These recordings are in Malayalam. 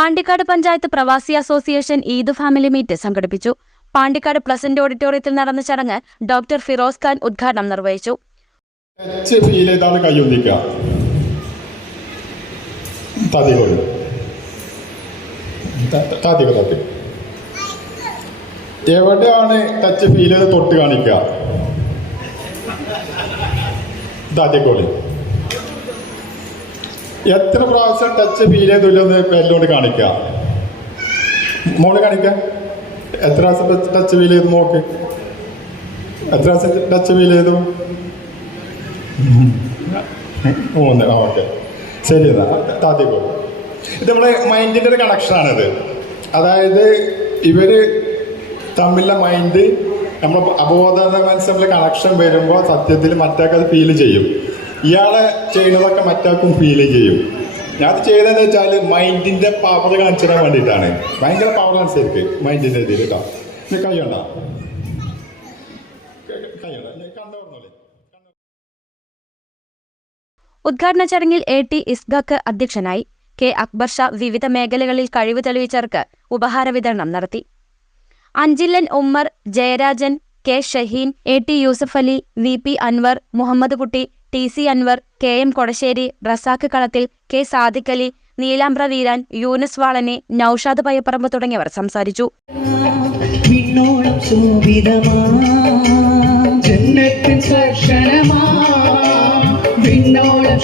Pandikkad panchayat പ്രവാസി അസോസിയേഷൻ ഈദ് ഫാമിലി മീറ്റ് സംഘടിപ്പിച്ചു. പാണ്ടിക്കാട് പ്ലസന്റ് ഓഡിറ്റോറിയത്തിൽ നടന്ന ചടങ്ങ് ഡോക്ടർ ഫിറോസ് ഖാൻ ഉദ്ഘാടനം നിർവഹിച്ചു. എവിടെയാണ് ടച്ച് ഫീൽ ചെയ്ത് തൊട്ട് കാണിക്കുക? താത്തിക്കോളി എത്ര പ്രാവശ്യം ടച്ച് ഫീൽ ചെയ്തില്ലെന്ന് പേരിലോട്ട് കാണിക്കുക മോൾ കാണിക്കുക എത്ര പ്രാവശ്യം ടച്ച് ഫീൽ ചെയ്തു നോക്ക് എത്ര പ്രാവശ്യം ടച്ച് ഫീൽ ചെയ്തു? മൂന്ന് ഓക്കെ. ശരി എന്നാ. താത്തിക്കോ ഇത് നമ്മുടെ മൈൻഡിന്റെ ഒരു കണക്ഷനാണിത് അതായത് ഇവർ തമ്മിലെ മൈൻഡ് നമ്മൾ അബോധ മനസ്സിലെ കണക്ഷൻ വരുമ്പോൾ സത്യത്തിൽ മറ്റേക്കത് ഫീൽ ചെയ്യും. ഇയാളെ ചെയ്യുന്നതൊക്കെ മറ്റാർക്കും ഫീൽ ചെയ്യും. ഞാൻ അത് ചെയ്തതെന്ന് വെച്ചാൽ മൈൻഡിന്റെ പവർ കാണിച്ചു തരാൻ വേണ്ടിയിട്ടാണ്. ഭയങ്കര പവർ കാണിച്ചേർക്ക് മൈൻഡിന്റെ ഇതിൽ കേട്ടോ കൈ കണ്ടു? ഉദ്ഘാടന ചടങ്ങിൽ എ ടി ഇസ്ഗാക്ക് അധ്യക്ഷനായി കെ അക്ബർ ഷാ വിവിധ മേഖലകളിൽ കഴിവ് തെളിയിച്ചവർക്ക് ഉപഹാര വിതരണം നടത്തി. Anchillan Ummer Jayarajan K Shaheen A T Yusuf Ali V P Anwar Muhammed Kutty T C Anwar K M Kodassery Razak Kalathil K Sadiqali Neelambra Veeran Younus വാളനെ Naushad Payyapparamb തുടങ്ങിയവർ സംസാരിച്ചു. സ്പർശനമാ വിണ്ണോളം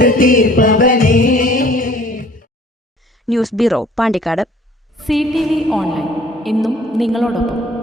തീർപ്പവനേ news bureau Pandikkad. C T V online. ഇന്നും നിങ്ങളോടൊപ്പം.